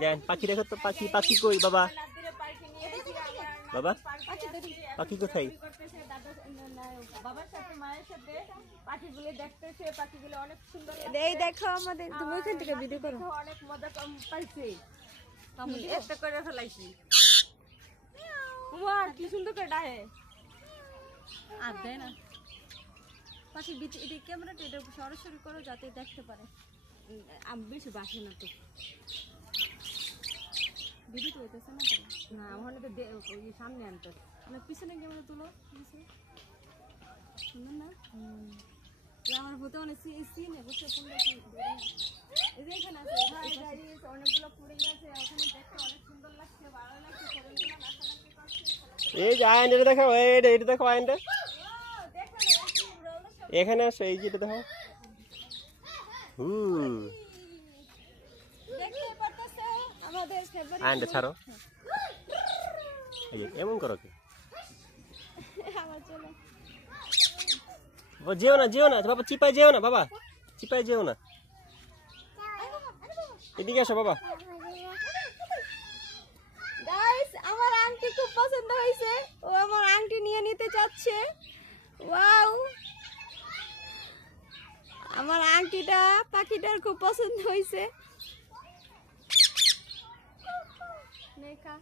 যান পাখি দেখো তো, পাখি পাখি কই বাবা? বাবা পাখি কোথায়? বাবার সাথে মায়ের সাথে পাখিগুলো দেখতেছে, পাখিগুলো অনেক সুন্দর। এই দেখো আমাদের, তুমি ওখান থেকে ভিডিও করো। অনেক মজা পাইছে, একটা করে ফেলাইছি। ওয়া কি সুন্দর করে ডাহে। আর দেয় না পাখি এটা ক্যামেরাটা এটা সরাসরি করো যাতে দেখতে পারে। আমি বেশি বাসে না তো, ভিডিও তো হইতেছে না তো। না ওখানে তো সামনে আনতে মানে পিছনে ক্যামেরা তুলো, সুন্দর না? আমার হতে অনেক সিনে বুঝতে কোনটা কি এই যে এখানে আছে অনেকগুলো ফুরিং আছে, ওখানে দেখতে অনেক সুন্দর লাগছে, ভালো লাগছে। ছেলেগুলো নাচানাচি করছে। এই যে আয়নটা দেখো, এইটা দেখো আয়নটা, এখানে আসো, এই যেটা দেখো। দেখতে পারতেছে আমাদের ফেভারিট। আয়নটা ছাড়ো, এই যে এমন করো কি? আমার চলো যেও না যেও না বাবা, চিপায় যেও না বাবা, চিপায় যেও না, এদিকে আসো বাবা। গাইস আমার আংটি খুব পছন্দ হয়েছে, ও আমার আংটি নিয়ে নিতে চাচ্ছে। ওয়াও, আমার আংটিটা পাখিটার খুব পছন্দ হয়েছে। নেখা